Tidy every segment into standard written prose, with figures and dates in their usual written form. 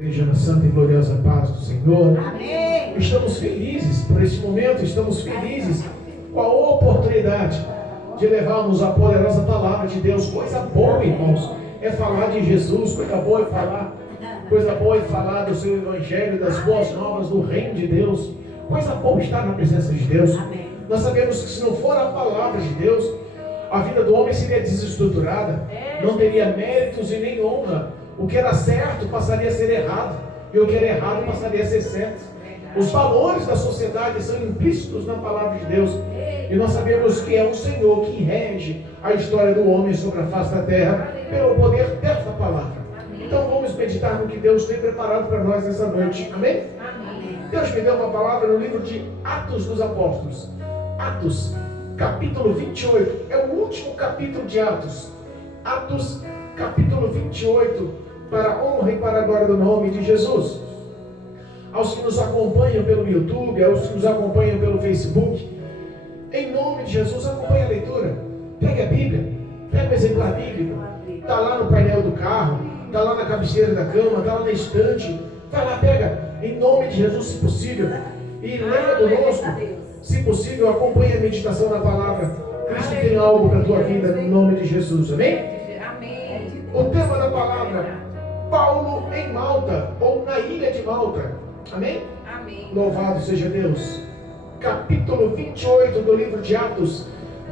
Igreja na santa e gloriosa paz do Senhor. Amém. Estamos felizes por esse momento, estamos felizes com a oportunidade de levarmos a poderosa palavra de Deus. Coisa boa, irmãos, é falar de Jesus, coisa boa é falar do seu evangelho, das boas novas do reino de Deus. Coisa boa estar na presença de Deus. Amém. Nós sabemos que se não for a palavra de Deus, a vida do homem seria desestruturada, não teria méritos e nem honra. O que era certo passaria a ser errado, e o que era errado passaria a ser certo. Os valores da sociedade são implícitos na palavra de Deus, e nós sabemos que é o Senhor que rege a história do homem sobre a face da terra, pelo poder dessa palavra. Então vamos meditar no que Deus tem preparado para nós nessa noite. Amém? Deus me deu uma palavra no livro de Atos dos Apóstolos. Atos, capítulo 28, é o último capítulo de Atos. Atos, capítulo 28, para a honra e para a glória do nome de Jesus. Aos que nos acompanham pelo YouTube, aos que nos acompanham pelo Facebook, em nome de Jesus, acompanhe a leitura. Pegue a Bíblia, pega o exemplar bíblico, está lá no painel do carro, está lá na cabeceira da cama, está lá na estante, vai lá, pega, em nome de Jesus, se possível, e leia conosco. Se possível, acompanhe a meditação da palavra. Cristo tem algo para a tua vida, no nome de Jesus, amém? O tema da palavra: Paulo em Malta, ou na ilha de Malta. Amém? Amém. Louvado seja Deus. Capítulo 28 do livro de Atos,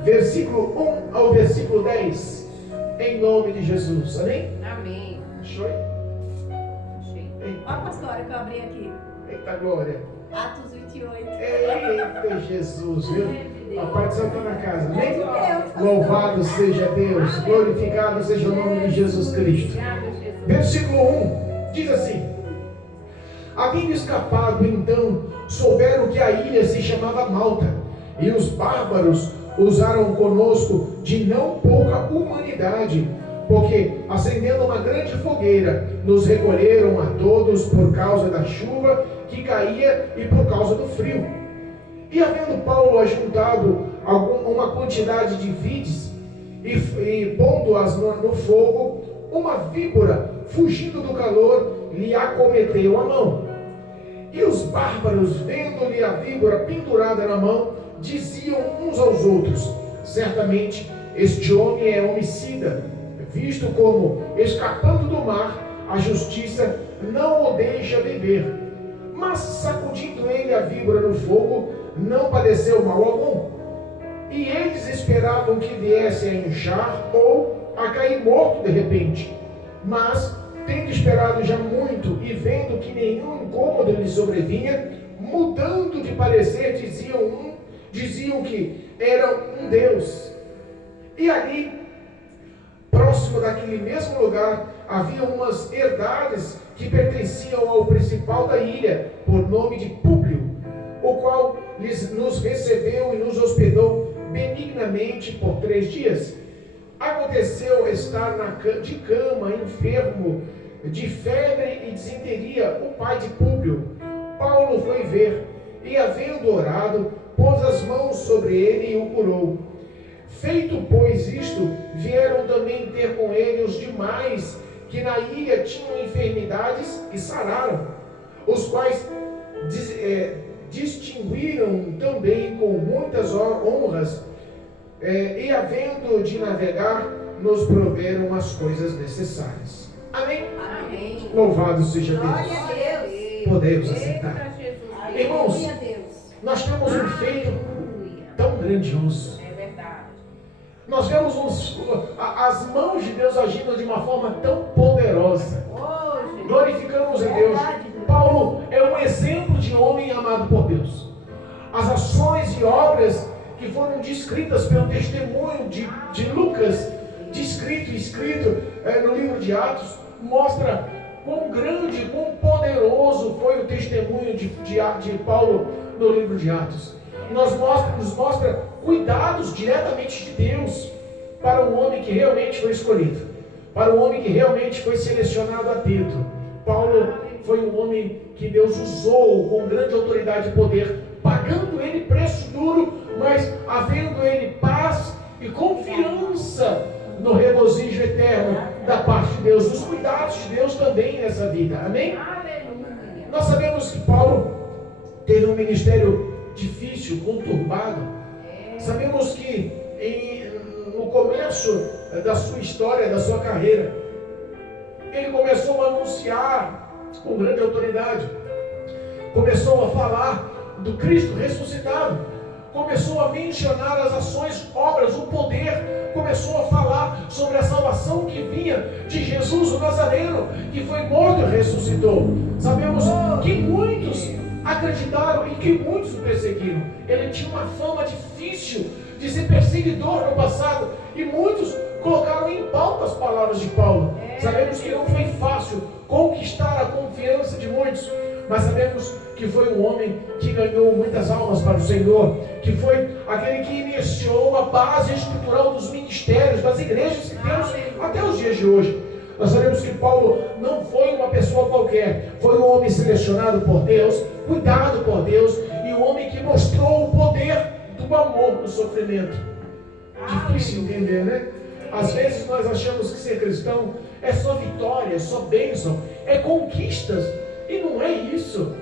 versículo 1 ao versículo 10. Em nome de Jesus. Amém? Amém. Achou aí? Achei. Olha a pastora que eu abri aqui. Eita glória. Atos 28. Eita Jesus, viu? Papai do céu está na casa. Amém? Deus. Louvado seja Deus. Glorificado seja o nome de Jesus Cristo. Versículo 1 diz assim: havendo escapado, então souberam que a ilha se chamava Malta, e os bárbaros usaram conosco de não pouca humanidade, porque, acendendo uma grande fogueira, nos recolheram a todos por causa da chuva que caía e por causa do frio. E havendo Paulo ajuntado uma quantidade de vides e pondo-as no fogo, uma víbora, fugindo do calor, lhe acometeu a mão. E os bárbaros, vendo-lhe a víbora pendurada na mão, diziam uns aos outros: certamente este homem é homicida, visto como, escapando do mar, a justiça não o deixa viver. Mas, sacudindo ele a víbora no fogo, não padeceu mal algum. E eles esperavam que viesse a inchar ou a cair morto de repente. Mas, tendo esperado já muito e vendo que nenhum incômodo lhe sobrevinha, mudando de parecer, diziam que era um Deus. E ali, próximo daquele mesmo lugar, havia umas herdades que pertenciam ao principal da ilha, por nome de Públio, o qual nos recebeu e nos hospedou benignamente por 3 dias. Aconteceu estar de cama, enfermo, de febre e disenteria, o pai de Públio. Paulo foi ver, e havendo orado, pôs as mãos sobre ele e o curou. Feito, pois, isto, vieram também ter com ele os demais que na ilha tinham enfermidades e sararam, os quais distinguiram também com muitas honras, e havendo de navegar, nos proveram as coisas necessárias. Amém? Amém. Louvado seja Deus. Glória a Deus. Podemos assentar. Irmãos, Glória a Deus. nós temos um feito tão grandioso. É verdade. Nós vemos as mãos de Deus agindo de uma forma tão poderosa. Hoje. Glorificamos a Deus. Paulo é um exemplo de homem amado por Deus. As ações e obras que foram descritas pelo testemunho de Lucas, escrito no livro de Atos, mostra quão grande, quão poderoso foi o testemunho de Paulo no livro de Atos. Nos mostra cuidados diretamente de Deus para um homem que realmente foi escolhido, para um homem que realmente foi selecionado a dedo. Paulo foi um homem que Deus usou com grande autoridade e poder, pagando ele preço duro, mas havendo ele paz e confiança no regozijo eterno da parte de Deus, dos cuidados de Deus também nessa vida. Amém? Nós sabemos que Paulo teve um ministério difícil, conturbado. Sabemos que no começo da sua história, da sua carreira, ele começou a anunciar com grande autoridade, começou a falar do Cristo ressuscitado, começou a mencionar as ações, obras, o poder, começou a falar sobre a salvação que vinha de Jesus o Nazareno, que foi morto e ressuscitou. Sabemos que muitos acreditaram e que muitos o perseguiram. Ele tinha uma fama difícil de ser perseguidor no passado, e muitos colocaram em pauta as palavras de Paulo. Sabemos que não foi fácil conquistar a confiança de muitos, mas sabemos que foi um homem que ganhou muitas almas para o Senhor, que foi aquele que iniciou a base estrutural dos ministérios, das igrejas que temos até os dias de hoje. Nós sabemos que Paulo não foi uma pessoa qualquer, foi um homem selecionado por Deus, cuidado por Deus, e um homem que mostrou o poder do amor no sofrimento. Difícil entender, né? Às vezes nós achamos que ser cristão é só vitória, é só bênção, é conquistas, e não é isso,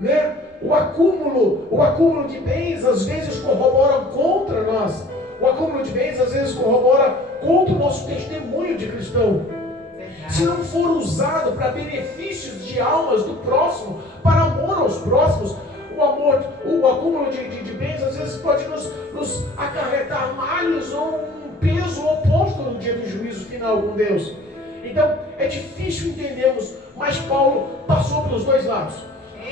né? O acúmulo de bens às vezes corrobora contra nós. O acúmulo de bens às vezes corrobora contra o nosso testemunho de cristão. Se não for usado para benefícios de almas do próximo, para amor aos próximos, o acúmulo de bens às vezes pode nos acarretar males ou um peso oposto no dia do juízo final com Deus. Então é difícil entendermos, mas Paulo passou pelos dois lados.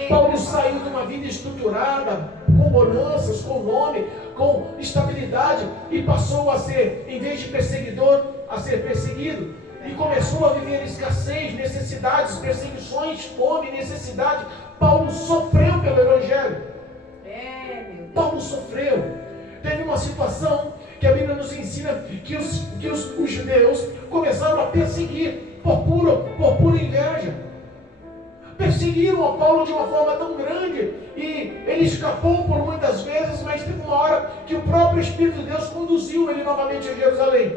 Paulo saiu de uma vida estruturada, com bonanças, com nome, com estabilidade, e passou a ser, em vez de perseguidor, a ser perseguido. E começou a viver escassez, necessidades, perseguições, fome, necessidade. Paulo sofreu pelo Evangelho. Paulo sofreu. Teve uma situação que a Bíblia nos ensina que os judeus começaram a perseguir por pura inveja. Perseguiram a Paulo de uma forma tão grande, e ele escapou por muitas vezes, mas teve uma hora que o próprio Espírito de Deus conduziu ele novamente a Jerusalém.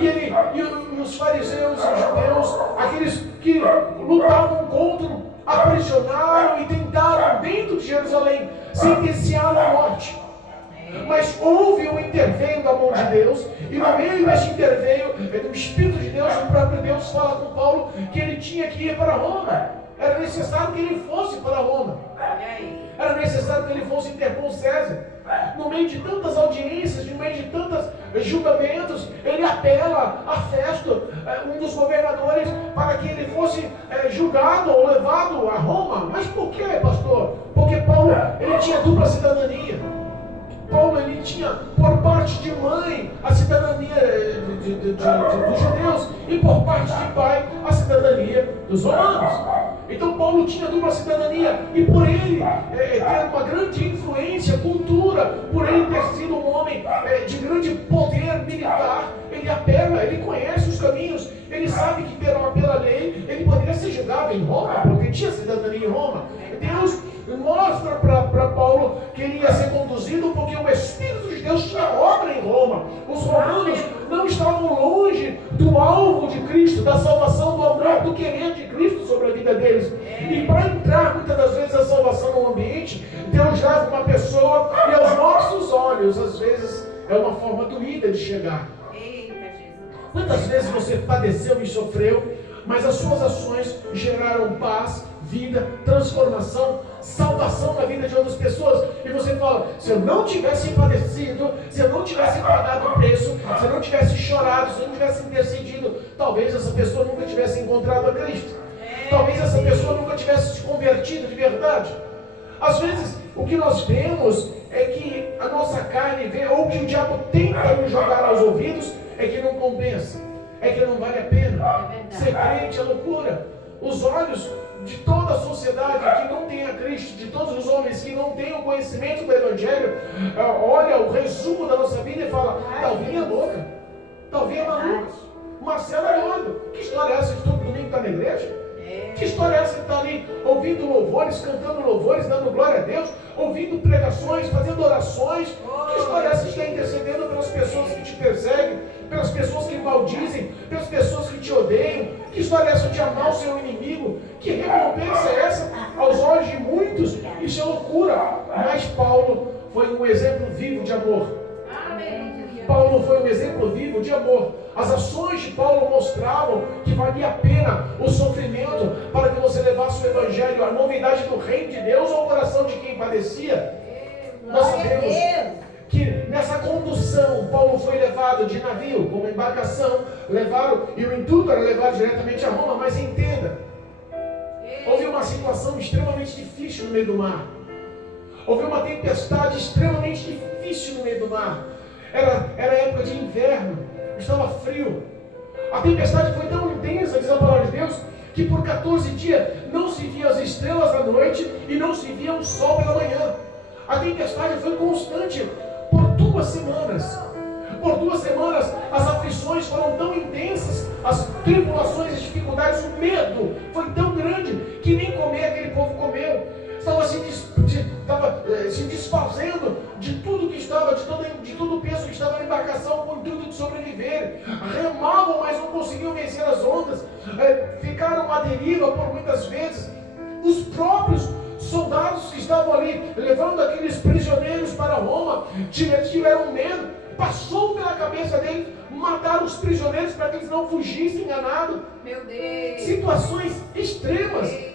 E os fariseus, os judeus, aqueles que lutavam contra, aprisionaram e tentaram dentro de Jerusalém sentenciá-lo à morte. Mas houve um interveio da mão de Deus, e no meio desse interveio, do Espírito de Deus, o próprio Deus fala com Paulo que ele tinha que ir para Roma. Era necessário que ele fosse para Roma. Era necessário que ele fosse interpor César. No meio de tantas audiências, no meio de tantos julgamentos, ele apela a Festo, um dos governadores, para que ele fosse julgado ou levado a Roma. Mas por quê, pastor? Porque Paulo, ele tinha dupla cidadania. Paulo, ele tinha, por parte de mãe, a cidadania dos judeus, e por parte de pai, a cidadania dos romanos. Então Paulo tinha dupla cidadania, e por ele ter uma grande influência, cultura, por ele ter sido um homem de grande poder militar, ele apela, ele conhece os caminhos, ele sabe que pela lei ele poderia ser julgado em Roma, porque tinha cidadania em Roma. Deus mostra para Paulo que ele ia ser conduzido porque o Espírito de Deus tinha obra em Roma. Os romanos não estavam longe do alvo de Cristo, da salvação, do amor, do querer de Cristo sobre a vida deles. E para entrar muitas das vezes a salvação no ambiente, Deus leva uma pessoa, e aos nossos olhos às vezes é uma forma doída de chegar. Quantas vezes você padeceu e sofreu, mas as suas ações geraram paz, vida, transformação, salvação na vida de outras pessoas, e você fala: se eu não tivesse padecido, se eu não tivesse pagado o preço, se eu não tivesse chorado, se eu não tivesse intercedido, talvez essa pessoa nunca tivesse encontrado a Cristo, talvez essa pessoa nunca tivesse se convertido de verdade. Às vezes o que nós vemos é que a nossa carne vê, ou que o diabo tenta nos jogar aos ouvidos, é que não compensa, é que não vale a pena. Ser crente é loucura. Os olhos de toda a sociedade que não tem a Cristo, de todos os homens que não têm o conhecimento do Evangelho, olha o resumo da nossa vida e fala: Talvinha é louca, Talvinha é maluca, Marcelo é doido. Que história é essa de todo domingo está na igreja? Que história é essa que está ali ouvindo louvores, cantando louvores, dando glória a Deus, ouvindo pregações, fazendo orações? Que história é essa que está intercedendo pelas pessoas que te perseguem, pelas pessoas que maldizem, pelas pessoas que te odeiam. Que história é essa de amar o seu inimigo? Que recompensa é essa aos olhos de muitos? Isso é loucura. Mas Paulo foi um exemplo vivo de amor. Paulo foi um exemplo vivo de amor. As ações de Paulo mostravam que valia a pena o sofrimento para que você levasse o Evangelho, a novidade do reino de Deus ao coração de quem padecia. Nós sabemos que nessa condução Paulo foi levado de navio, como embarcação, levaram, e o intuito era levar diretamente a Roma. Mas entenda, houve uma situação extremamente difícil no meio do mar. Houve uma tempestade extremamente difícil no meio do mar. Era época de inverno, estava frio. A tempestade foi tão intensa, diz a palavra de Deus, que por 14 dias não se via as estrelas da noite e não se via o sol pela manhã. A tempestade foi constante por 2 semanas. Por 2 semanas as aflições foram tão intensas, as tribulações, as dificuldades, o medo foi tão grande que nem comer aquele povo comeu. Estava se desfazendo de tudo que estava, de todo o peso que estava na embarcação, com o intuito de sobreviver. Remavam, mas não conseguiam vencer as ondas. Ficaram à deriva por muitas vezes. Os próprios soldados que estavam ali, levando aqueles prisioneiros para Roma, tiveram medo. Passou pela cabeça deles matar os prisioneiros para que eles não fugissem enganados. Meu Deus. Situações extremas.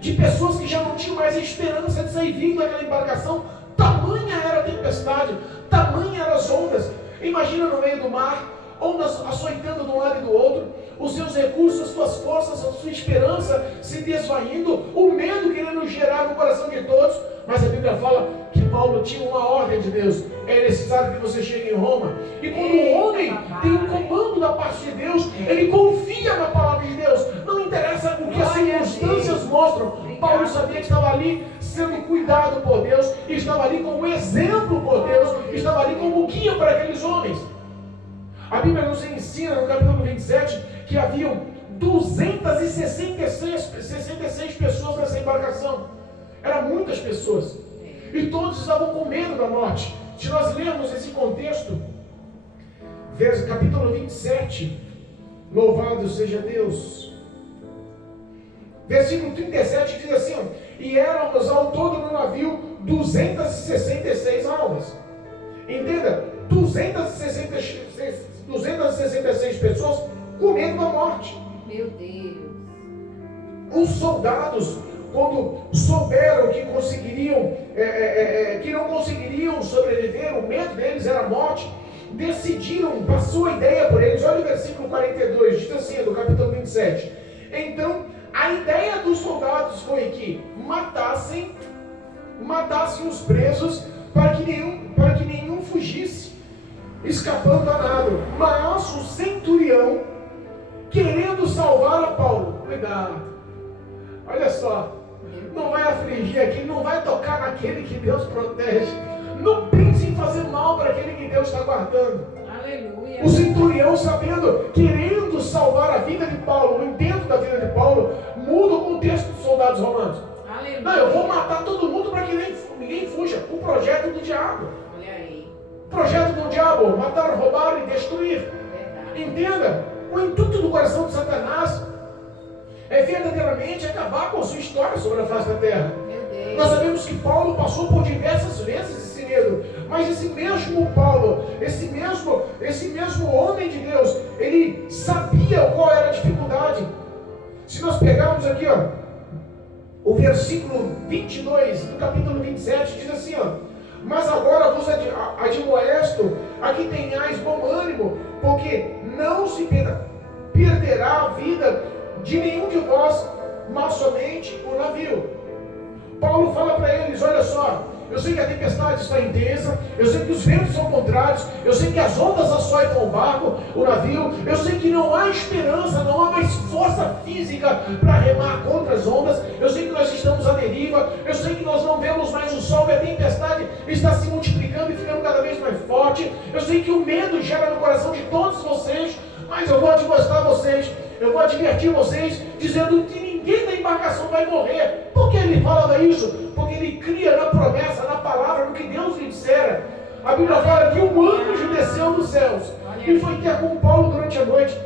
De pessoas que já não tinham mais esperança de sair vivo daquela embarcação. Tamanha era a tempestade, tamanha eram as ondas. Imagina no meio do mar, ondas açoitando de um lado e do outro, os seus recursos, as suas forças, a sua esperança se desvaindo, o medo querendo gerar no coração de todos. Mas a Bíblia fala que Paulo tinha uma ordem de Deus: é necessário que você chegue em Roma. E quando o homem tem um comando da parte de Deus, ele confia na palavra de Deus. Não interessa o que as circunstâncias mostram. Paulo sabia que estava ali sendo cuidado por Deus, e estava ali como exemplo por Deus, estava ali como guia para aqueles homens. A Bíblia nos ensina no capítulo 27 que haviam 266 pessoas nessa embarcação. Eram muitas pessoas. E todos estavam com medo da morte. Se nós lermos esse contexto, capítulo 27, louvado seja Deus. Versículo 37 diz assim: e éramos ao todo no navio 266 almas. Entenda, 266 pessoas com medo da morte. Meu Deus. Os soldados, quando souberam que não conseguiriam sobreviver, o medo deles era a morte, decidiram, passou a ideia por eles. Olha o versículo 42, diz assim, do capítulo 27. Então, a ideia dos soldados foi que matassem os presos para que nenhum fugisse, escapando a nado. Mas o centurião, querendo salvar a Paulo, cuidado, olha só, não vai afligir aqui, não vai tocar naquele que Deus protege. Não pense em fazer mal para aquele que Deus está guardando. Aleluia. O centurião, querendo salvar a vida de Paulo, o intento da vida de Paulo, muda o contexto dos soldados romanos. Aleluia. Não, eu vou matar todo mundo para que ninguém fuja. O projeto do diabo. Olha aí. Projeto do diabo: matar, roubar e destruir. Verdade. Entenda, o intuito do coração de Satanás é verdadeiramente acabar com a sua história sobre a face da terra. Meu Deus. Nós sabemos que Paulo passou por diversas vezes esse medo, mas esse mesmo Paulo, esse mesmo homem de Deus, ele sabia qual era a dificuldade. Se nós pegarmos aqui, o versículo 22 do capítulo 27, diz assim, mas agora vos admoesto a que tenhais bom ânimo, porque não se perderá a vida de nenhum de vós, mas somente o navio. Paulo fala para eles: olha só, eu sei que a tempestade está intensa, eu sei que os ventos são contrários, eu sei que as ondas açoitam o barco, o navio, eu sei que não há esperança, não há mais força física para remar contra as ondas, eu sei que nós estamos à deriva, eu sei que nós não vemos mais o sol, e a tempestade está se multiplicando e ficando cada vez mais forte, eu sei que o medo gera no coração de todos vocês, mas eu vou admoestar vocês, eu vou advertir vocês, dizendo que ninguém da embarcação vai morrer. Por que ele falava isso? Porque ele cria na promessa, na palavra, no que Deus lhe dissera. A Bíblia fala que um anjo desceu dos céus e foi ter com Paulo durante a noite.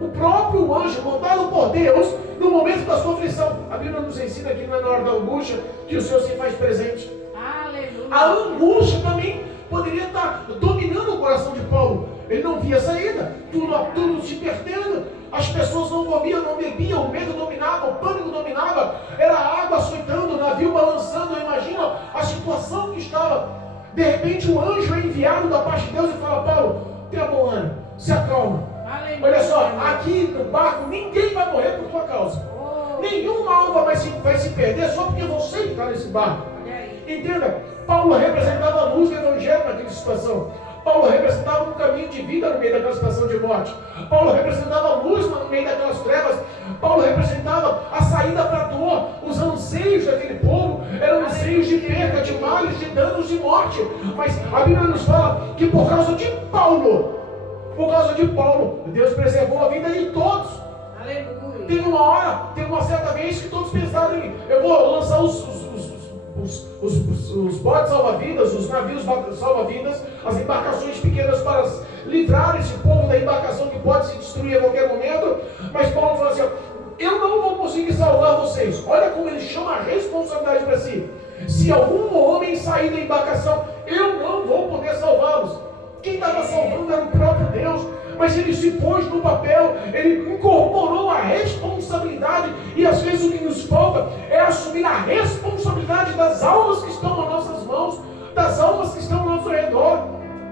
O próprio anjo, mandado por Deus, no momento da sua aflição. A Bíblia nos ensina que não é na hora da angústia que o Senhor se faz presente. Aleluia. A angústia também poderia estar dominando o coração de Paulo. Ele não via saída, tudo se perdendo. As pessoas não comiam, não bebiam, o medo dominava, o pânico dominava. Era a água açoitando, o navio balançando. Imagina a situação que estava. De repente o anjo é enviado da parte de Deus e fala: Paulo, tenha bom ânimo, se acalma. Olha só, aqui no barco ninguém vai morrer por tua causa. Nenhuma alma vai se perder só porque você está nesse barco. Entenda, Paulo representava a luz do evangelho naquela situação. Paulo representava um caminho de vida no meio daquela situação de morte. Paulo representava a luz no meio daquelas trevas. Paulo representava a saída para a dor. Os anseios daquele povo eram anseios de perda, de males, de danos, de morte. Mas a Bíblia nos fala que por causa de Paulo, Deus preservou a vida de todos. Aleluia. Teve uma certa vez que todos pensaram em: eu vou lançar os botes salva-vidas, os navios salva-vidas, as embarcações pequenas para livrar esse povo da embarcação que pode se destruir a qualquer momento. Mas Paulo falou assim: eu não vou conseguir salvar vocês. Olha como ele chama a responsabilidade para si. Se algum homem sair da embarcação, eu não vou poder salvá-los. Quem estava salvando era o próprio Deus. Mas ele se pôs no papel, ele incorporou a responsabilidade. E às vezes o que nos falta é assumir a responsabilidade das almas que estão nas nossas mãos, das almas que estão ao nosso redor.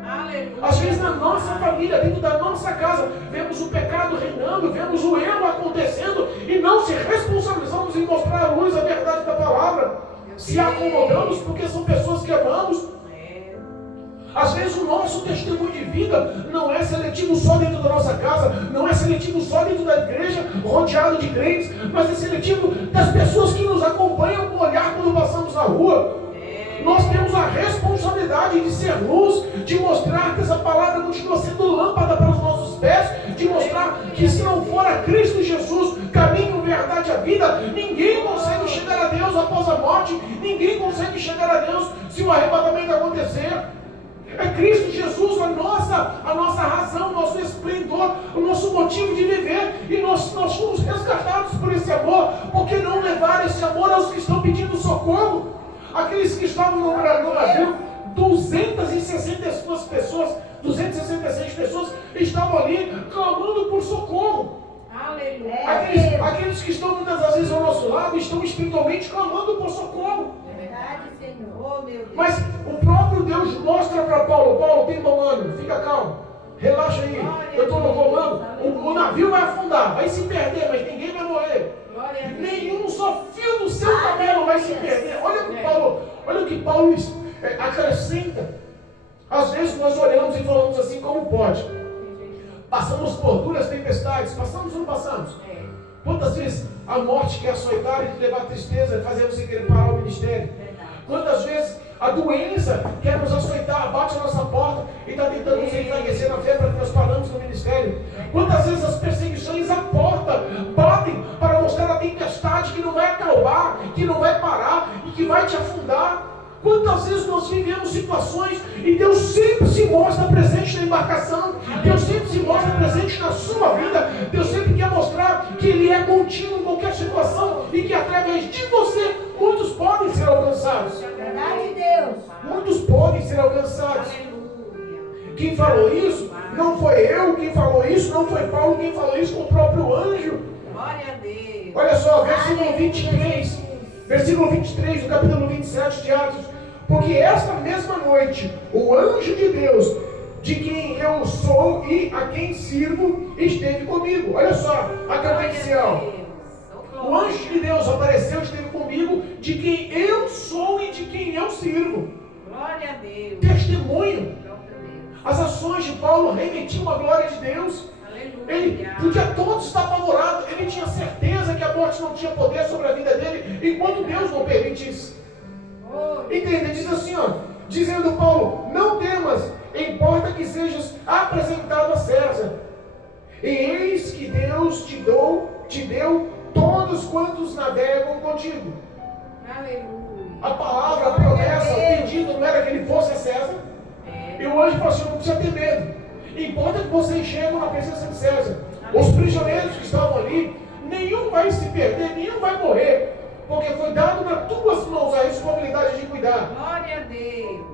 Aleluia. Às vezes na nossa família, dentro da nossa casa, vemos o pecado reinando, vemos o erro acontecendo e não se responsabilizamos em mostrar à luz a verdade da palavra. Se acomodamos porque são pessoas que amamos. Às vezes o nosso testemunho de vida não é seletivo só dentro da nossa casa, não é seletivo só dentro da igreja, rodeado de crentes, mas é seletivo das pessoas que nos acompanham com o olhar quando passamos na rua. Nós temos a responsabilidade de ser luz, de mostrar que essa palavra continua sendo lâmpada para os nossos pés, de mostrar que se não for a Cristo Jesus, caminho, verdade e a vida, ninguém consegue chegar a Deus após a morte, ninguém consegue chegar a Deus se o arrebatamento acontecer. É Cristo Jesus a nossa razão, o nosso esplendor, o nosso motivo de viver. E nós fomos resgatados por esse amor. Por que não levar esse amor aos que estão pedindo socorro? Aqueles que estavam no navio, 262 pessoas, 266 pessoas estavam ali clamando por socorro. Aleluia. Aqueles que estão muitas das vezes ao nosso lado estão espiritualmente clamando por socorro. Oh, meu Deus. Mas o próprio Deus mostra para Paulo: Paulo, tem bom ânimo, fica calmo, relaxa aí, eu estou no comando. O navio vai afundar, vai se perder, mas ninguém vai morrer. Nenhum só fio do seu cabelo vai se perder. Olha o que Paulo acrescenta. Às vezes nós olhamos e falamos assim: como pode? Passamos por duras tempestades, passamos ou não passamos? Quantas vezes a morte quer açoitar e levar tristeza, fazer você querer parar o ministério? Quantas vezes a doença quer nos açoitar, bate a nossa porta e está tentando nos enfraquecer na fé para que nós paramos no ministério? Quantas vezes as perseguições à porta batem para mostrar a tempestade que não vai acalmar, que não vai parar e que vai te afundar? Quantas vezes nós vivemos situações e Deus sempre se mostra presente na embarcação, Deus sempre se mostra presente na sua vida, Deus sempre quer mostrar que Ele é contínuo em qualquer situação e que através de você muitos podem ser alcançados. Verdade de Deus. Muitos podem ser alcançados. Quem falou isso não foi eu, quem falou isso não foi Paulo, quem falou isso foi o próprio anjo. Glória a Deus. Olha só, versículo 23 do capítulo 27 de Atos. Porque esta mesma noite, o anjo de Deus, de quem eu sou e a quem sirvo, esteve comigo. Olha só a credencial. O anjo de Deus apareceu, esteve comigo, de quem eu sou e de quem eu sirvo. Glória a Deus. Testemunho. As ações de Paulo remetiam à glória de Deus. Ele podia todos estar apavorado. Ele tinha certeza que a morte não tinha poder sobre a vida dele, enquanto Deus não permitisse. Entende? Diz assim, dizendo Paulo: não temas, importa que sejas apresentado a César. E eis que Deus te deu todos quantos navegam contigo. Aleluia. A palavra, a promessa, o pedido não era que ele fosse a César. E o anjo falou assim: não precisa ter medo. Importa que vocês chegam na presença de César. Os prisioneiros que estavam ali, nenhum vai se perder, nenhum vai morrer, porque foi dado nas tuas mãos a responsabilidade de cuidar. Glória a Deus.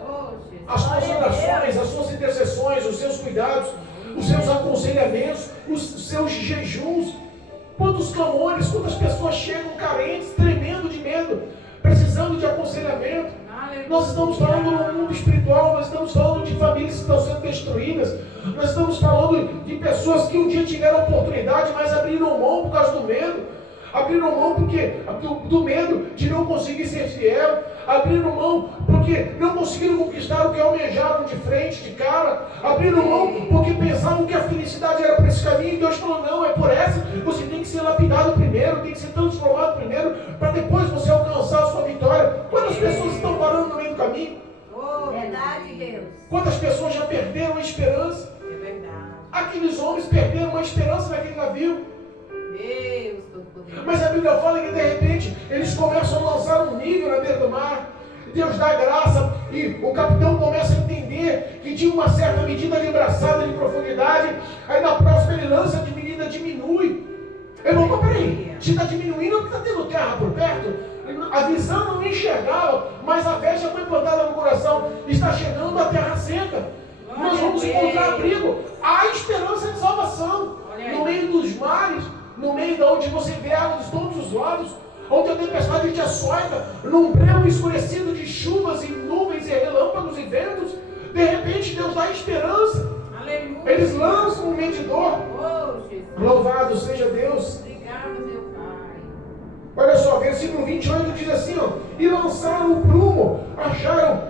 Oh, Jesus. As suas orações, as suas intercessões, os seus cuidados, os seus aconselhamentos, os seus jejuns. Quantos clamores, quantas pessoas chegam carentes, tremendo de medo, precisando de aconselhamento. Nós estamos falando no mundo espiritual, nós estamos falando de famílias que estão sendo destruídas, nós estamos falando de pessoas que um dia tiveram oportunidade, mas abriram mão por causa do medo, abriram mão porque do medo de não conseguir ser fiel, abriram mão porque não conseguiram conquistar o que almejavam de frente, de cara, abriram mão porque pensavam que a felicidade era por esse caminho, e Deus falou, não, é por essa, você tem que ser lapidado primeiro, tem que ser transformado primeiro, para depois você alcançar a sua vitória. Quantas pessoas estão parando no meio do caminho? Verdade, Deus. Quantas pessoas já perderam a esperança? É verdade. Aqueles homens perderam a esperança naquele navio. Deus Todo-Poderoso. Mas a Bíblia fala que de repente eles começam a lançar um nível na beira do mar. Deus dá graça e o capitão começa a entender que tinha uma certa medida de braçada de profundidade. Aí na próxima ele lança, a medida diminui. Eu não, peraí, se está diminuindo, não está tendo terra por perto. A visão não enxergava, mas a fé já foi plantada no coração. Está chegando a terra seca. Nós vamos encontrar abrigo. Há esperança de salvação. No meio dos mares, no meio de onde você vê água de todos os lados, onde a tempestade te açoita, num breu escurecido de chuvas e nuvens e relâmpagos e ventos, de repente Deus dá esperança. Aleluia. Eles lançam um medidor. Oh, Jesus. Louvado seja Deus. Obrigado, meu Pai. Olha só, versículo 28 diz assim, ó, e lançaram o prumo, acharam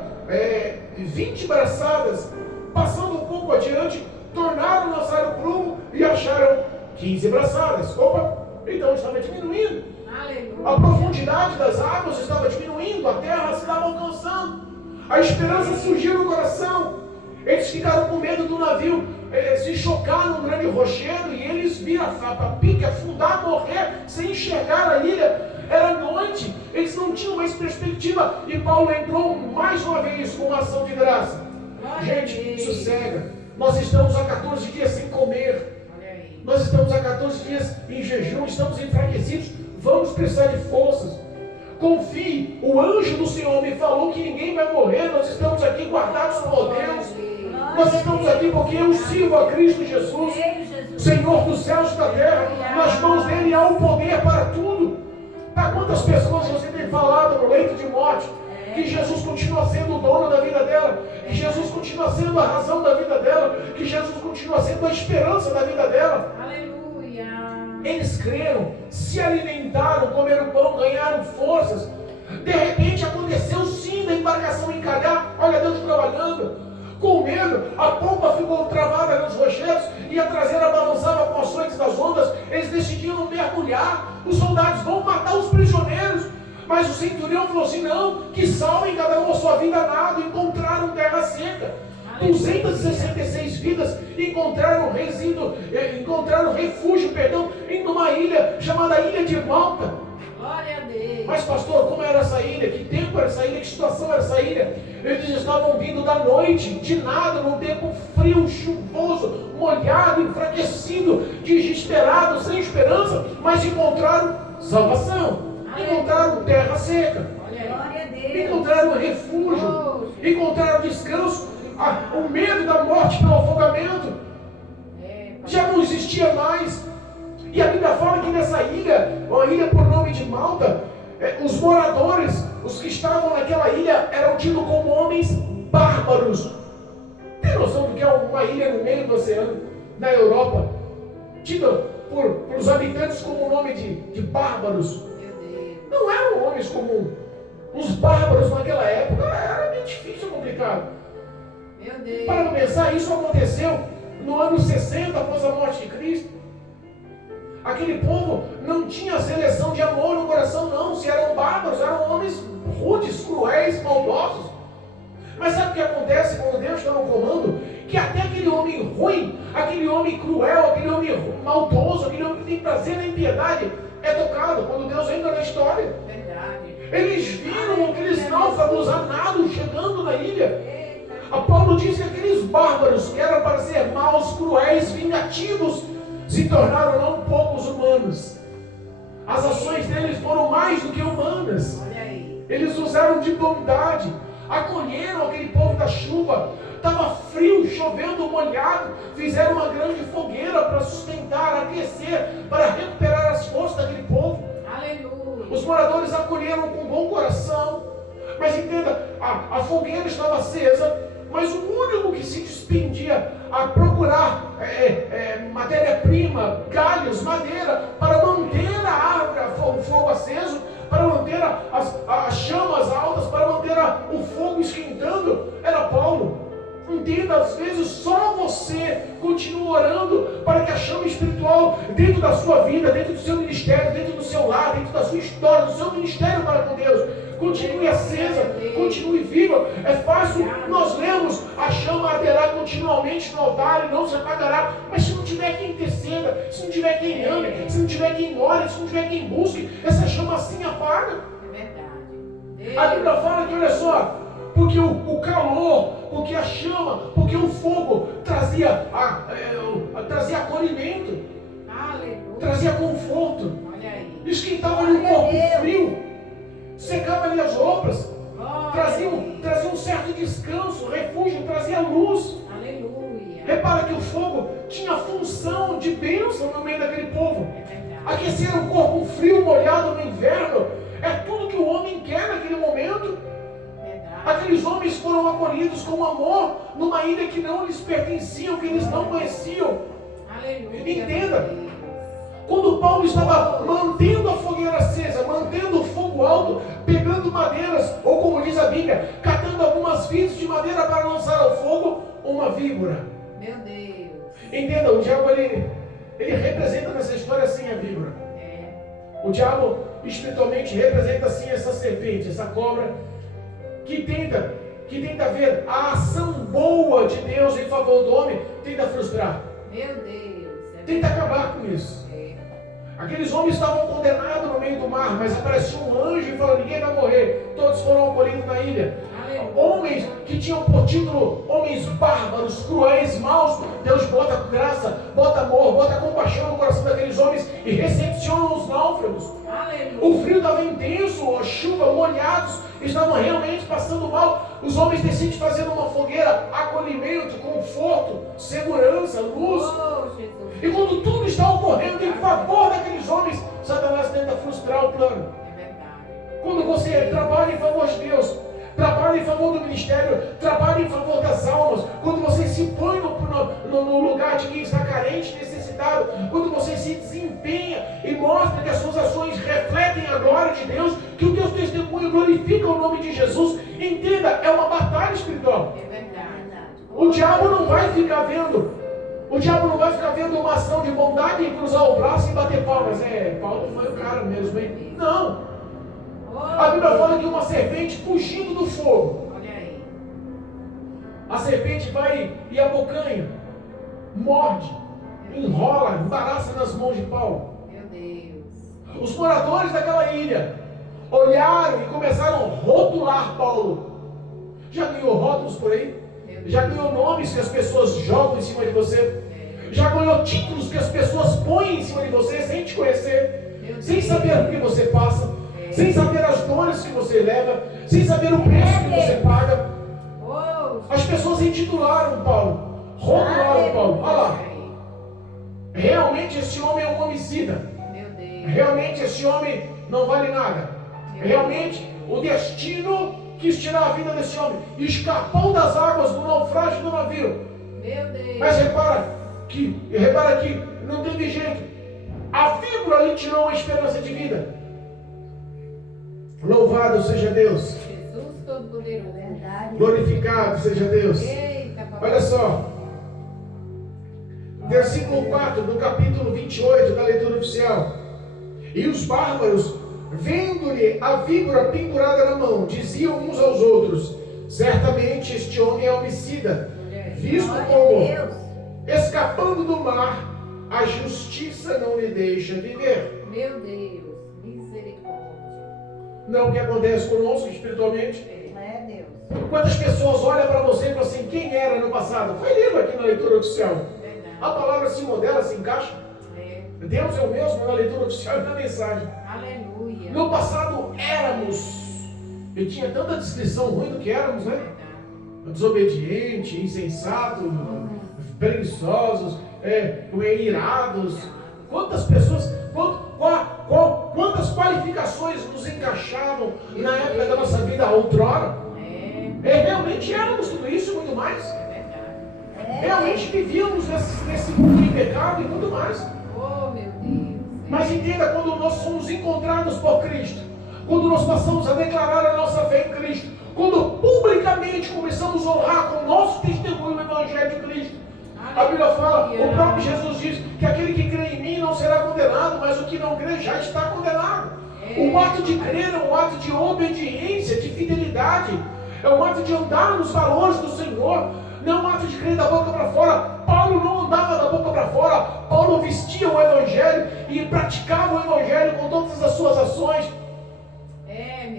20 braçadas, passando um pouco adiante, tornaram a lançar o prumo e acharam 15 braçadas. Opa, então estava diminuindo. Aleluia. A profundidade das águas estava diminuindo, a terra se estava alcançando. A esperança surgiu no coração. Eles ficaram com medo do navio se chocar num grande rochedo e eles viram a pique, afundar, morrer, sem enxergar a ilha. Era noite, eles não tinham mais perspectiva. E Paulo entrou mais uma vez com uma ação de graça. Gente, sossega. Nós estamos há 14 dias sem comer. Nós estamos há 14 dias em jejum, estamos enfraquecidos. Vamos precisar de forças. Confie, o anjo do Senhor me falou que ninguém vai morrer. Nós estamos aqui guardados por Deus. Nós estamos aqui porque eu sirvo a Cristo Jesus, Senhor dos céus e da terra. Nas mãos dele há o poder para tudo. Para quantas pessoas você tem falado no leito de morte que Jesus continua sendo o dono da vida dela, que Jesus continua sendo a razão da vida dela, que Jesus continua sendo a esperança da vida dela? Aleluia. Eles creram, se alimentaram, comeram pão, ganharam forças. De repente aconteceu sim da embarcação encalhar. Olha Deus trabalhando. Com medo, a pompa ficou travada nos rochedos e a traseira balançava com as frentes das ondas. Eles decidiram mergulhar. Os soldados vão matar os prisioneiros. Mas o centurião falou assim, não, que salvem cada um a sua vida a nado. Encontraram terra seca. 266 vidas encontraram refúgio, em uma ilha chamada Ilha de Malta. Glória a Deus. Mas pastor, como era essa ilha? Que tempo era essa ilha? Que situação era essa ilha? Eles estavam vindo da noite, de nada, num tempo frio, chuvoso, molhado, enfraquecido, desesperado, sem esperança, mas encontraram salvação, encontraram terra seca, Glória a Deus. encontraram refúgio, encontraram descanso. O medo da morte pelo afogamento já não existia mais. E a Bíblia fala que nessa ilha, uma ilha por nome de Malta, os moradores, os que estavam naquela ilha, eram tidos como homens bárbaros. Tem noção do que é uma ilha no meio do oceano, na Europa, tida por os habitantes como o nome de bárbaros? Não eram homens comuns. Os bárbaros naquela época era bem difícil, complicado. Meu Deus. Para pensar, isso aconteceu no ano 60 após a morte de Cristo. Aquele povo não tinha seleção de amor no coração, não. Se eram bárbaros, eram homens rudes, cruéis, maldosos. Mas sabe o que acontece quando Deus está no comando? Que até aquele homem ruim, aquele homem cruel, aquele homem maldoso, aquele homem que tem prazer na impiedade, é tocado quando Deus entra na história. Verdade. Eles viram aqueles náufragos a nado chegando na ilha. A Paulo diz que aqueles bárbaros que eram para ser maus, cruéis, vingativos, se tornaram não poucos humanos. As ações deles foram mais do que humanas. Olha aí. Eles usaram de bondade, acolheram aquele povo da chuva. Estava frio, chovendo, molhado. Fizeram uma grande fogueira para sustentar, aquecer, para recuperar as forças daquele povo. Aleluia. Os moradores acolheram com bom coração. Mas entenda, a fogueira estava acesa, mas o único que se despendia a procurar matéria-prima, galhos, madeira, para manter a árvore, o fogo aceso, para manter as chamas altas, para manter o fogo esquentando, era Paulo. Entenda, às vezes só você continua orando para que a chama espiritual dentro da sua vida, dentro do seu ministério, dentro do seu lar, dentro da sua história, do seu ministério para com Deus, continue acesa, continue viva. É fácil, nós lemos, a chama arderá continuamente no altar e não se apagará. Mas se não tiver quem interceda, se não tiver quem ame, se não tiver quem ore, se não tiver quem busque, essa chama assim apaga. É verdade. A Bíblia fala que, olha só, porque o calor, porque a chama, porque o fogo trazia acolhimento, Aleluia. trazia conforto, Olha aí. esquentava ali o corpo frio, secava ali as roupas, Glória. trazia um certo descanso, refúgio, trazia luz. Aleluia. Repara que o fogo tinha função de bênção no meio daquele povo. É verdade. Aquecer um corpo frio, molhado no inverno, é tudo que o homem quer naquele momento. Aqueles homens foram acolhidos com amor numa ilha que não lhes pertenciam, que eles não conheciam. Aleluia. Entenda, quando Paulo estava mantendo a fogueira acesa, mantendo o fogo alto, pegando madeiras, ou como diz a Bíblia, catando algumas vidas de madeira para lançar ao fogo, uma víbora. Meu Deus. Entenda, o diabo ele representa nessa história assim a víbora. O diabo espiritualmente representa assim essa serpente, essa cobra, que tenta ver a ação boa de Deus em favor do homem, tenta frustrar, Meu Deus. tenta acabar com isso. Aqueles homens estavam condenados no meio do mar, mas apareceu um anjo e falou: ninguém vai morrer, todos foram acolhidos na ilha. Aleluia. Homens que tinham por título homens bárbaros, cruéis, maus, Deus bota graça, bota amor, bota compaixão no coração daqueles homens e recepciona os náufragos. Aleluia. O frio estava intenso, a chuva, molhados, estavam realmente passando mal. Os homens decidem fazer uma fogueira acolhimento, conforto, segurança, luz. Oh, Jesus. E quando tudo está ocorrendo em favor daqueles homens, Satanás tenta frustrar o plano. É verdade. Quando você trabalha em favor de Deus, trabalha em favor do ministério, trabalha em favor das almas, quando você se põe no lugar de quem está carente, necessitado, quando você se desempenha e mostra que as suas ações refletem a glória de Deus, que o teu testemunho glorifica o nome de Jesus, entenda, é uma batalha espiritual. É verdade. O diabo não vai ficar vendo uma ação de bondade e cruzar o braço e bater palmas. Paulo foi o cara mesmo, hein? Não. A Bíblia fala que uma serpente fugindo do fogo. Olha aí. A serpente vai e abocanha, morde, enrola, embaraça nas mãos de Paulo. Meu Deus. Os moradores daquela ilha olharam e começaram a rotular Paulo. Já ganhou rótulos por aí? Já ganhou nomes que as pessoas jogam em cima de você? Já ganhou títulos que as pessoas põem em cima de você sem te conhecer, sem saber o que você passa, sem saber as dores que você leva, sem saber o preço que você paga? As pessoas intitularam Paulo, rotularam Paulo. Olha lá, realmente esse homem é um homicida. Realmente esse homem não vale nada. Realmente o destino quis tirar a vida desse homem, escapou das águas do naufrágio do navio. Meu Deus. Mas repara que não teve jeito. A víbora lhe tirou a esperança de vida. Louvado seja Deus. Jesus Todo-Poderoso. Verdade. Glorificado seja Deus. Eita, papai. Olha só. Versículo 4 do capítulo 28 da leitura oficial. E os bárbaros, vendo-lhe a víbora pendurada na mão, diziam uns aos outros: certamente este homem é homicida, visto como, escapando do mar, a justiça não lhe deixa viver. Meu Deus. Misericórdia. Não o que acontece conosco espiritualmente. É Deus. Quantas pessoas olham para você e falam assim, quem era no passado? Foi lido aqui na leitura oficial. A palavra se modela, se encaixa. Deus é o mesmo na leitura oficial e na mensagem. Aleluia. No passado éramos. E tinha tanta descrição ruim do que éramos, né? Desobediente, insensato, preguiçosos, irados. Quantas pessoas, quantas qualificações nos encaixavam na época da nossa vida outrora? Realmente éramos tudo isso e muito mais. Realmente vivíamos nesse mundo de pecado e muito mais. Oh, meu Deus. Mas entenda, quando nós somos encontrados por Cristo, quando nós passamos a declarar a nossa fé em Cristo, quando publicamente começamos a honrar com o nosso testemunho o Evangelho de Cristo, a Bíblia fala, o próprio Jesus diz que aquele que crê em mim não será condenado, mas o que não crê já está condenado. O ato de crer é um ato de obediência, de fidelidade, é um ato de andar nos valores do Senhor, não é um ato de crer da boca para fora. Paulo não andava da boca para fora, Paulo vestia o Evangelho e praticava o Evangelho com todas as suas ações,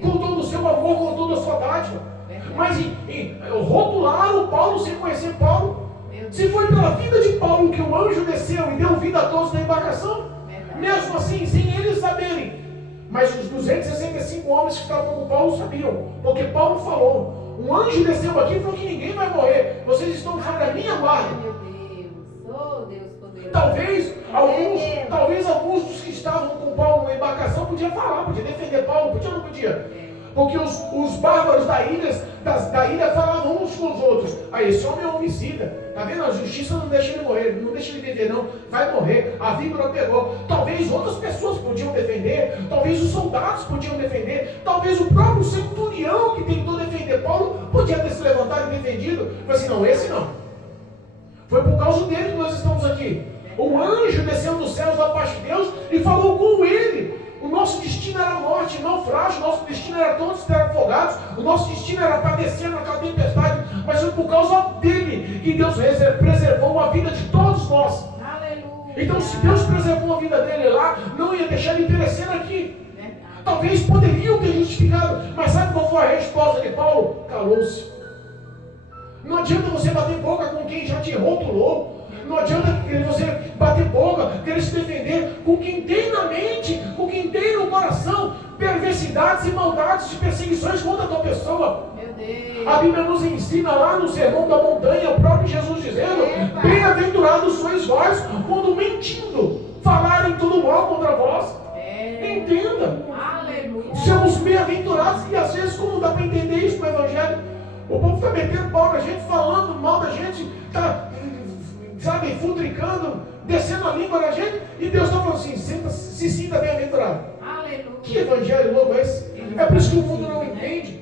com todo o seu amor, com toda a sua dádiva. Mas rotularam Paulo sem conhecer Paulo. Se foi pela vida de Paulo que o anjo desceu e deu vida a todos na embarcação, mesmo assim, sem eles saberem. Mas os 265 homens que estavam com Paulo sabiam, porque Paulo falou, um anjo desceu aqui e falou que ninguém vai morrer, vocês estão sobre a minha guarda. Talvez alguns dos que estavam com Paulo na embarcação podiam falar, podia defender Paulo, podia ou não podia? Porque os bárbaros da ilha falavam uns com os outros, esse homem é um homicida, tá vendo? A justiça não deixa ele morrer, não deixa ele viver não, vai morrer, a víbora pegou. Talvez outras pessoas podiam defender, talvez os soldados podiam defender, talvez o próprio centurião que tentou defender Paulo podia ter se levantado e defendido. Falei assim, não, esse não. Foi por causa dele que nós estamos aqui. O anjo desceu dos céus da parte de Deus e falou com ele. O nosso destino era morte, naufrágio, o nosso destino era todos ser afogados, o nosso destino era padecer naquela tempestade, mas foi por causa dele que Deus preservou a vida de todos nós. Aleluia. Então, se Deus preservou a vida dele lá, não ia deixar ele perecer aqui. Talvez poderiam ter justificado, mas sabe qual foi a resposta de Paulo? Calou-se. Não adianta você bater boca com quem já te rotulou. Não adianta você bater boca, querer se defender com quem tem na mente, com quem tem no coração perversidades e maldades de perseguições contra a tua pessoa. Meu Deus. A Bíblia nos ensina lá no Sermão da Montanha, o próprio Jesus dizendo, bem-aventurados sois vós, quando mentindo, falarem tudo mal contra vós. Entenda. Aleluia. Somos bem-aventurados e às vezes, como dá para entender isso no Evangelho? O povo está metendo pau na gente, falando mal da gente, está, sabe, futricando, descendo a língua na gente, e Deus está falando assim, se sinta bem-aventurado. Aleluia. Que evangelho louco é esse? É por isso que o mundo não entende.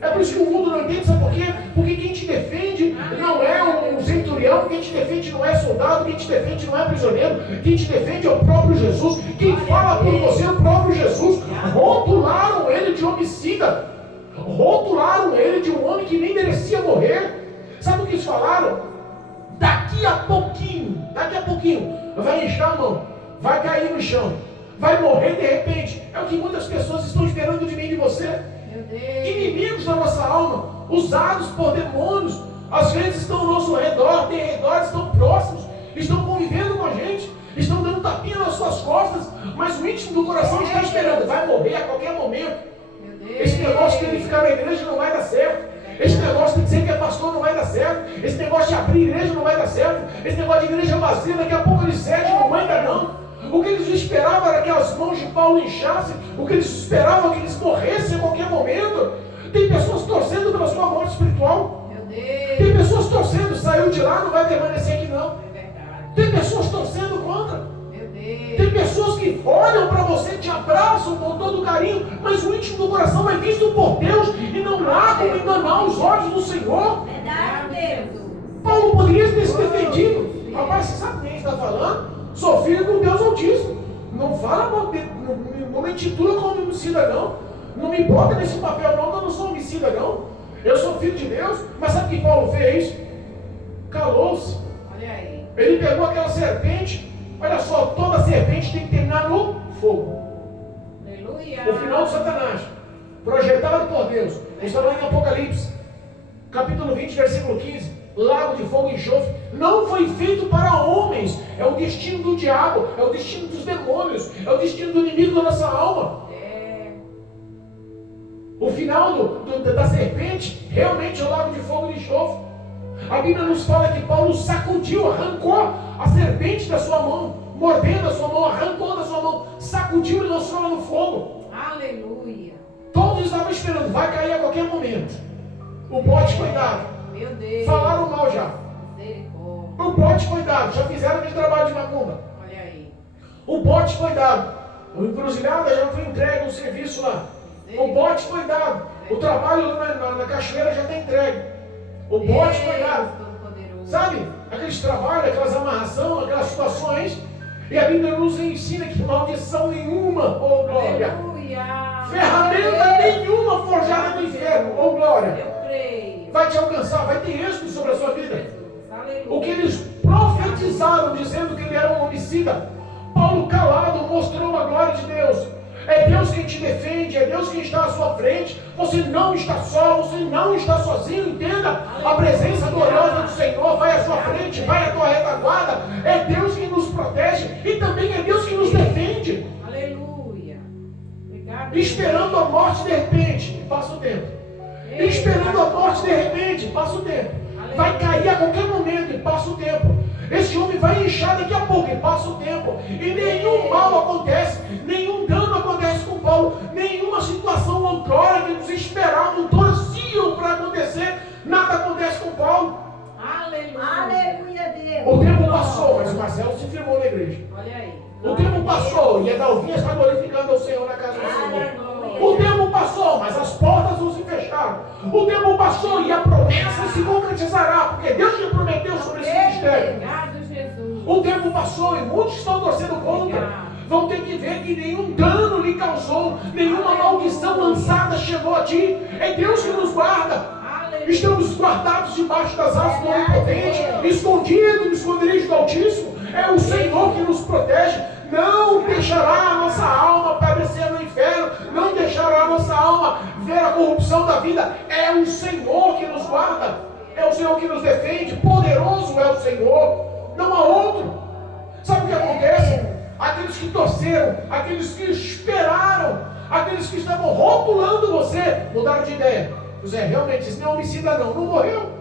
É por isso que o mundo não entende, sabe por quê? Porque quem te defende não é um centurião, quem te defende não é soldado, quem te defende não é prisioneiro, quem te defende é o próprio Jesus, quem fala por você é o próprio Jesus. Rotularam ele de homicida, rotularam ele de um homem que nem merecia morrer. Sabe o que eles falaram? Daqui a pouquinho, vai inchar a mão, vai cair no chão, vai morrer de repente. É o que muitas pessoas estão esperando de mim e de você. Inimigos da nossa alma, usados por demônios, às vezes estão ao nosso redor, derredor, estão próximos, estão convivendo com a gente, estão dando tapinha nas suas costas, mas o íntimo do coração está esperando, vai morrer a qualquer momento. Esse negócio de ele ficar na igreja não vai dar certo. Esse negócio de dizer que é pastor não vai dar certo. Esse negócio de abrir igreja não vai dar certo. Esse negócio de igreja vazia, daqui a pouco ele cede, não manda não. O que eles esperavam era que as mãos de Paulo inchassem. O que eles esperavam é que eles morressem a qualquer momento. Tem pessoas torcendo pela sua morte espiritual. Tem pessoas torcendo, saiu de lá, não vai permanecer aqui não. Tem pessoas torcendo contra. Tem pessoas que olham para você, te abraçam com todo carinho, mas o íntimo do coração é visto por Deus e não há como enganar os olhos do Senhor. Paulo poderia ter se defendido. Rapaz, você sabe quem está falando? Sou filho do Deus Altíssimo. Não fala, não me intitula como homicida não. Não me bota nesse papel não, que eu não sou homicida não. Eu sou filho de Deus. Mas sabe o que Paulo fez? Calou-se. Olha aí. Ele pegou aquela serpente. Olha só, toda serpente tem que terminar no fogo. Aleluia. O final de Satanás, projetado por Deus. Está lá em Apocalipse. capítulo 20, versículo 15, lago de fogo e enxofre, não foi feito para homens, é o destino do diabo, é o destino dos demônios, é o destino do inimigo da nossa alma. O final da serpente realmente é o lago de fogo e enxofre. A Bíblia nos fala que Paulo sacudiu, arrancou a serpente da sua mão, mordendo a sua mão, arrancou da sua mão, sacudiu e lançou ela no fogo. Aleluia. Todos estavam esperando, vai cair a qualquer momento. O bote foi dado. Meu Deus. Falaram mal já. O bote foi dado, já fizeram aquele trabalho de macumba. Olha aí. O bote foi dado. O encruzilhada já foi entregue, o serviço lá. O bote foi dado. O trabalho na cachoeira já está entregue. O bote foi dado. Sabe? Aqueles trabalhos, aquelas amarrações, aquelas situações. E a Bíblia nos ensina que maldição nenhuma, oh glória. Aleluia. Ferramenta nenhuma forjada do inferno, oh glória. Eu creio. Vai te alcançar, vai ter êxito sobre a sua vida. Aleluia. O que eles profetizaram dizendo que ele era um homicida, Paulo calado mostrou a glória de Deus. É Deus quem te defende, é Deus quem está à sua frente. Você não está só, você não está sozinho, entenda. A presença gloriosa do Senhor vai à sua frente, vai à tua retaguarda. É Deus quem nos protege e também é Deus quem nos defende. Aleluia. Obrigado. Esperando a morte de repente, passa o tempo. Esperando a morte de repente, passa o tempo. Vai cair a qualquer momento e passa o tempo. Esse homem vai inchar daqui a pouco e passa o tempo. E nenhum mal acontece, nenhum dano acontece com Paulo, nenhuma situação outrora que nos esperavam, torciam para acontecer, nada acontece com Paulo. Aleluia. Aleluia, Deus. O tempo passou, mas o Marcelo se firmou na igreja. Olha aí. O tempo passou e a Dalvinha está glorificando ao Senhor na casa do Senhor. O tempo passou, mas as portas não se fecharam. O tempo passou e a promessa se concretizará, porque Deus te prometeu sobre esse ministério. Obrigado, Jesus. O tempo passou e muitos estão torcendo contra. Vão ter que ver que nenhum dano lhe causou, nenhuma maldição lançada chegou a ti. É Deus que nos guarda. Estamos guardados debaixo das asas do Onipotente, escondidos no esconderijo do Altíssimo. É o Senhor que nos protege. Não deixará a nossa alma padecer no inferno. Não deixará a nossa alma ver a corrupção da vida. É o Senhor que nos guarda. É o Senhor que nos defende. Poderoso é o Senhor. Não há outro. Sabe o que acontece? Aqueles que torceram, aqueles que esperaram, aqueles que estavam rotulando você, mudaram de ideia. José, realmente, esse não é homicida não morreu.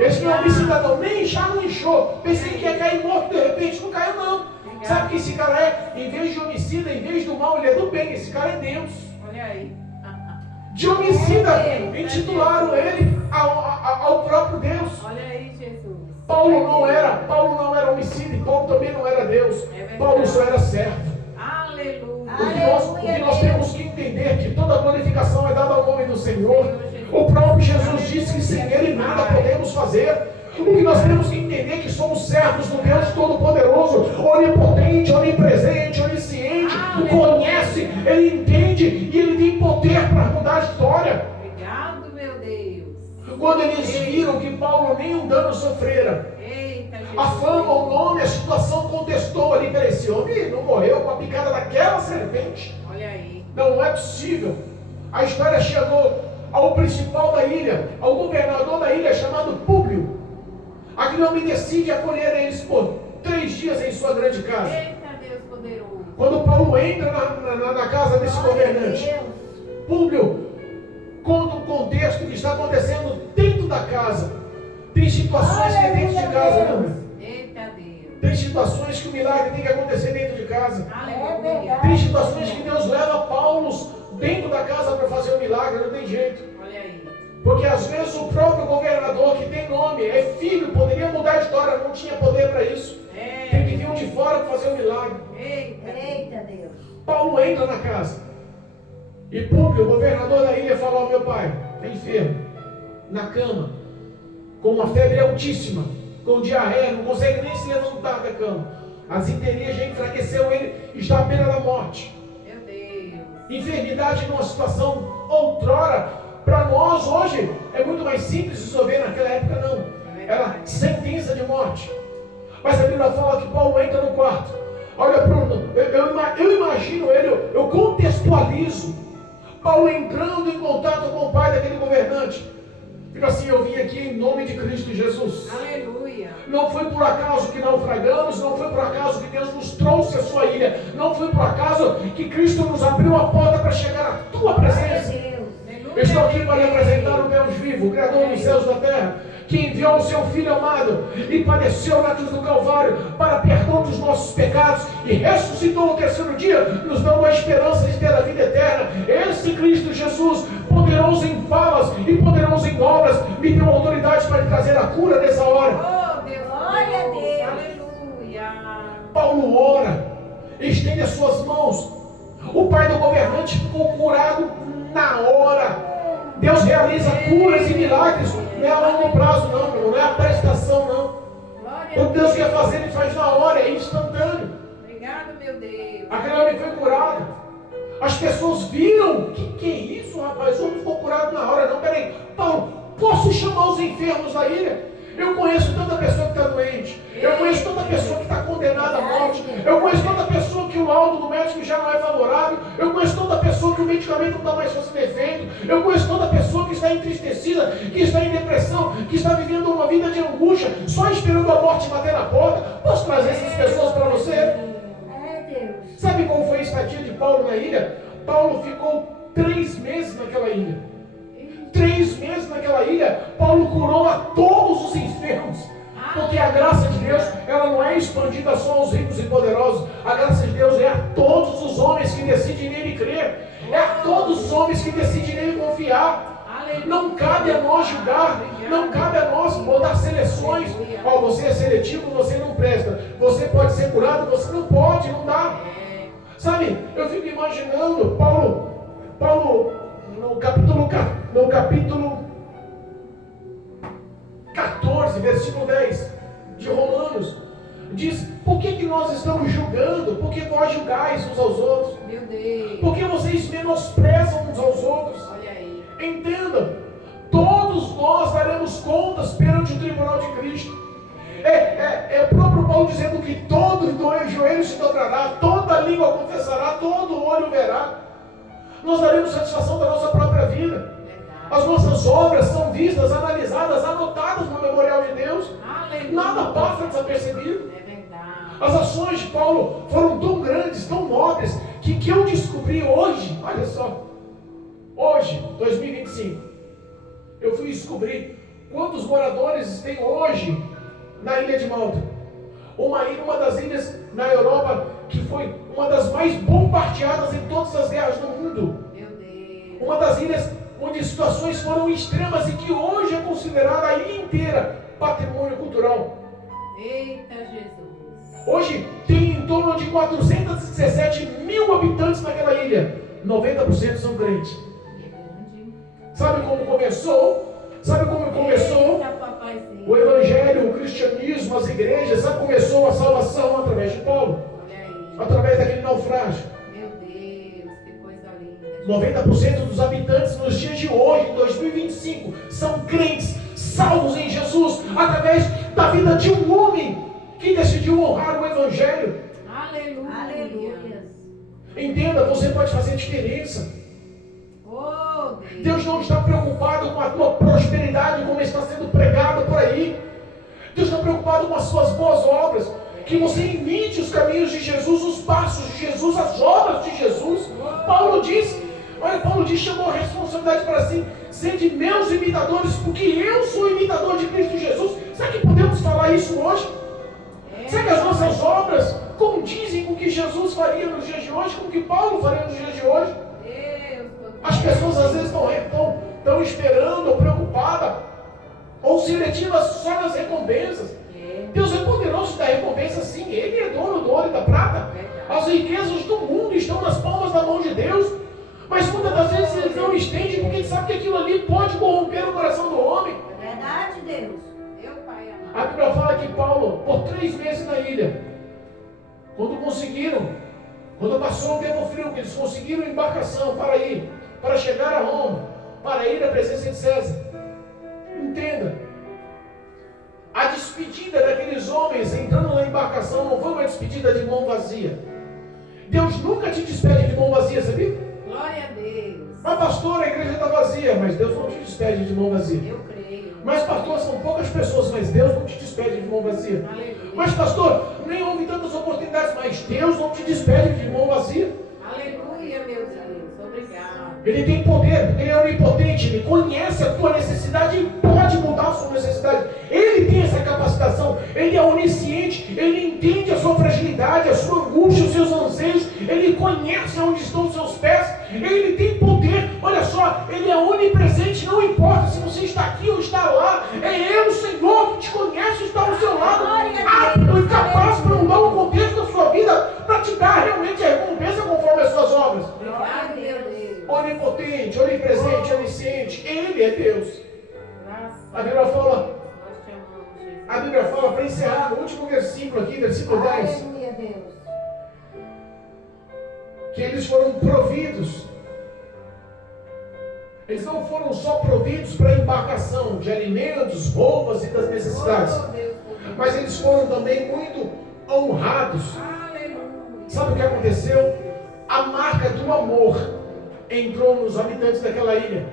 Esse não é homicida não, nem já não inchou. Pensei que ia cair morto, de repente não caiu não. Sabe o que esse cara é? Em vez de homicida, em vez do mal, ele é do bem. Esse cara é Deus. Olha aí. De homicida, intitularam ele ao próprio Deus. Olha aí, Jesus. Paulo não era homicida e Paulo também não era Deus. Paulo só era servo. Aleluia. O que nós temos que entender que toda glorificação é dada ao nome do Senhor. O próprio Jesus disse que sem Ele nada podemos fazer. O que nós temos que entender é que somos servos do Deus Todo-Poderoso, onipotente, onipresente, onisciente, conhece, Ele entende e Ele tem poder para mudar a história. Obrigado, meu Deus. Quando eles viram que Paulo nenhum dano sofrera, a fama, o nome, a situação contestou ali para esse homem, não morreu com a picada daquela serpente. Olha aí. Não é possível. A história chegou ao principal da ilha, ao governador da ilha chamado Públio. Aquele homem decide acolher eles por 3 dias em sua grande casa. Eita, Deus poderoso. Quando Paulo entra na casa desse governante, Públio conta o contexto que está acontecendo dentro da casa. Tem situações que é dentro de casa, não é? Eita, Deus. Tem situações que o milagre tem que acontecer dentro de casa. Aleluia. Tem situações que Deus leva Paulo dentro da casa para fazer o milagre, não tem jeito. Olha aí. Porque às vezes o próprio governador, que tem nome, é filho, poderia mudar a história, não tinha poder para isso. Tem que vir um de fora para fazer o milagre. Eita, Deus. Paulo entra na casa. E Públio, o governador da ilha, fala: meu pai, está enfermo, na cama, com uma febre altíssima, com diarreia, não consegue nem se levantar da cama. As enterias já enfraqueceu ele, está à beira da morte. Meu Deus. Enfermidade numa situação outrora, para nós hoje, é muito mais simples resolver, naquela época não. Era sentença de morte. Mas a Bíblia fala que Paulo entra no quarto. Olha, Bruno, eu imagino ele, eu contextualizo Paulo entrando em contato com o pai daquele governante. Diga assim: eu vim aqui em nome de Cristo Jesus. Aleluia. Não foi por acaso que naufragamos, não foi por acaso que Deus nos trouxe a sua ilha, não foi por acaso que Cristo nos abriu a porta para chegar à tua presença. Eu estou aqui para representar o Deus vivo, o Criador dos céus e da terra, que enviou o seu Filho amado e padeceu na cruz do Calvário para perdão dos nossos pecados e ressuscitou no terceiro dia, nos dando a esperança de ter a vida eterna. Esse Cristo Jesus, poderoso em falas e poderoso em obras, me deu autoridade para lhe trazer a cura nessa hora. Oh, Deus, glória a Deus. Aleluia. Paulo ora, estende as suas mãos. O pai do governante ficou curado na hora. Deus realiza curas e milagres, não é a longo prazo não, não é a prestação não. O Deus quer fazer, Ele faz na hora, é instantâneo. Obrigado, meu Deus. Aquele homem foi curado. As pessoas viram, que é isso, rapaz? O homem ficou curado na hora. Não, peraí, Paulo, posso chamar os enfermos da ilha? Eu conheço tanta pessoa que está doente. Eu conheço tanta pessoa que está condenada à morte. Eu conheço tanta pessoa que o laudo do médico já não é favorável. Eu conheço tanta pessoa que o medicamento não está mais fazendo efeito. Eu conheço tanta pessoa que está entristecida, que está em depressão, que está vivendo uma vida de angústia, só esperando a morte bater na porta. Posso trazer essas pessoas para você? Deus. Sabe como foi a estadia de Paulo na ilha? Paulo ficou 3 meses naquela ilha. 3 meses naquela ilha, Paulo curou a todos os enfermos. Porque a graça de Deus, ela não é expandida só aos ricos e poderosos. A graça de Deus é a todos os homens que decidem nele crer. É a todos os homens que decidem nele confiar. Não cabe a nós julgar. Não cabe a nós botar seleções. Ó, você é seletivo, você não presta. Você pode ser curado, você não pode, não dá. Sabe, eu fico imaginando Paulo no capítulo 14, versículo 10 de Romanos, diz: por que nós estamos julgando? Porque vós julgais uns aos outros. Meu Deus. Porque vocês menosprezam uns aos outros. Olha aí. Entenda, todos nós daremos contas perante o tribunal de Cristo. É o próprio Paulo dizendo que todo joelho se dobrará, toda língua confessará, todo olho verá. Nós daremos satisfação da nossa própria vida. As nossas obras são vistas, analisadas, anotadas no memorial de Deus. Aleluia. Nada passa desapercebido. É verdade. As ações de Paulo foram tão grandes, tão nobres, que eu descobri hoje, olha só, hoje, 2025, eu fui descobrir quantos moradores tem hoje na ilha de Malta. Uma das ilhas na Europa que foi uma das mais bombardeadas em todas as guerras do mundo. Meu Deus. Uma das ilhas onde situações foram extremas e que hoje é considerada a ilha inteira patrimônio cultural. Eita Jesus. Hoje tem em torno de 417 mil habitantes naquela ilha. 90% são crentes. Sabe como começou? Eita, papaizinho. O evangelho, o cristianismo, as igrejas? Sabe como começou a salvação? Através de Paulo. Olha aí. Através daquele naufrágio. Meu Deus, que coisa linda. 90% dos habitantes nos dias de hoje, em 2025, são crentes, salvos em Jesus, através da vida de um homem que decidiu honrar o evangelho. Aleluia. Aleluia. Entenda, você pode fazer diferença. Oh, Deus não está preocupado com a tua prosperidade, como está sendo pregado por aí. Deus está preocupado com as suas boas obras. Que você imite os caminhos de Jesus, os passos de Jesus, as obras de Jesus. Paulo diz, chamou a responsabilidade para si: sede meus imitadores, porque eu sou imitador de Cristo Jesus. Será que podemos falar isso hoje? Será que as nossas obras condizem com o que Jesus faria nos dias de hoje, com o que Paulo faria nos dias de hoje? As pessoas às vezes estão esperando ou preocupadas ou seletivas só nas recompensas. Deus é poderoso da recompensa, sim. Ele é dono do ouro e da prata. As riquezas do mundo estão nas palmas da mão de Deus. Mas muitas das vezes eles não estendem, porque eles sabem que aquilo ali pode corromper o coração do homem. É verdade, Deus. Meu Pai amado. A Bíblia fala que Paulo, por 3 meses na ilha, quando passou o tempo frio, que eles conseguiram embarcação para chegar a Roma, para ir à presença de César. Entenda, a despedida daqueles homens entrando na embarcação não foi uma despedida de mão vazia. Deus nunca te despede de mão vazia, sabia? Glória a Deus. Mas pastor, a igreja está vazia, mas Deus não te despede de mão vazia. Eu creio. Mas pastor, são poucas pessoas, mas Deus não te despede de mão vazia. Mas pastor, nem houve tantas oportunidades, mas Deus não te despede de mão vazia. Aleluia, meu Deus. Obrigado. Ele tem poder, porque Ele é onipotente, Ele conhece a tua necessidade e pode mudar a sua necessidade. Ele tem essa capacitação, Ele é onisciente, Ele entende a sua fragilidade, a sua angústia, os seus anseios, Ele conhece onde estão os seus pés, Ele tem poder. Olha só, Ele é onipresente, não importa se você está aqui ou está lá, é Ele, o Senhor, que te conhece e está ao seu lado, apto e capaz para mudar o contexto da sua vida, para te dar realmente a recompensa conforme as suas obras. Obrigado, Deus. Onipotente, onipresente, onisciente, Ele é Deus. A Bíblia fala, para encerrar, no último versículo aqui, versículo 10, Aleluia, Deus. que eles foram providos. Eles não foram só providos para a embarcação de alimentos, roupas e das necessidades, mas eles foram também muito honrados. Sabe o que aconteceu? A marca do amor entrou nos habitantes daquela ilha.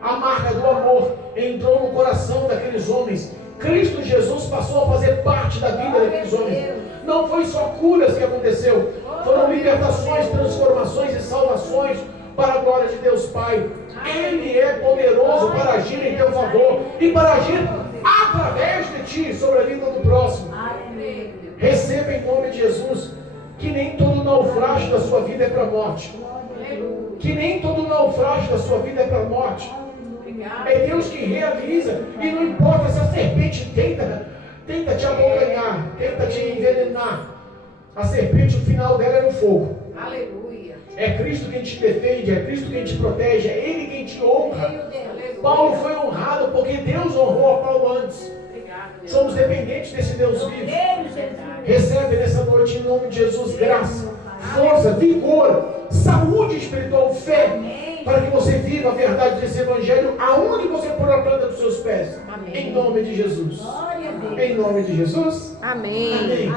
A marca do amor entrou no coração daqueles homens. Cristo Jesus passou a fazer parte da vida daqueles homens. Não foi só curas que aconteceu, foram libertações, transformações e salvações para a glória de Deus Pai. Ele é poderoso para agir em teu favor e para agir através de ti sobre a vida do próximo. Receba em nome de Jesus que nem todo naufrágio da sua vida é para a morte. Que nem todo naufrágio da sua vida é para a morte. É Deus que realiza, e não importa se a serpente tenta te abocanhar, tenta te envenenar. A serpente, o final dela é no fogo. Aleluia. É Cristo quem te defende, é Cristo quem te protege, é Ele quem te honra. Paulo foi honrado porque Deus honrou a Paulo antes. Somos dependentes desse Deus vivo. Recebe nessa noite, em nome de Jesus, graça, força, vigor, saúde espiritual, fé, para que você viva a verdade desse Evangelho aonde você pôr a planta dos seus pés. Em nome de Jesus. Em nome de Jesus. Amém. Amém.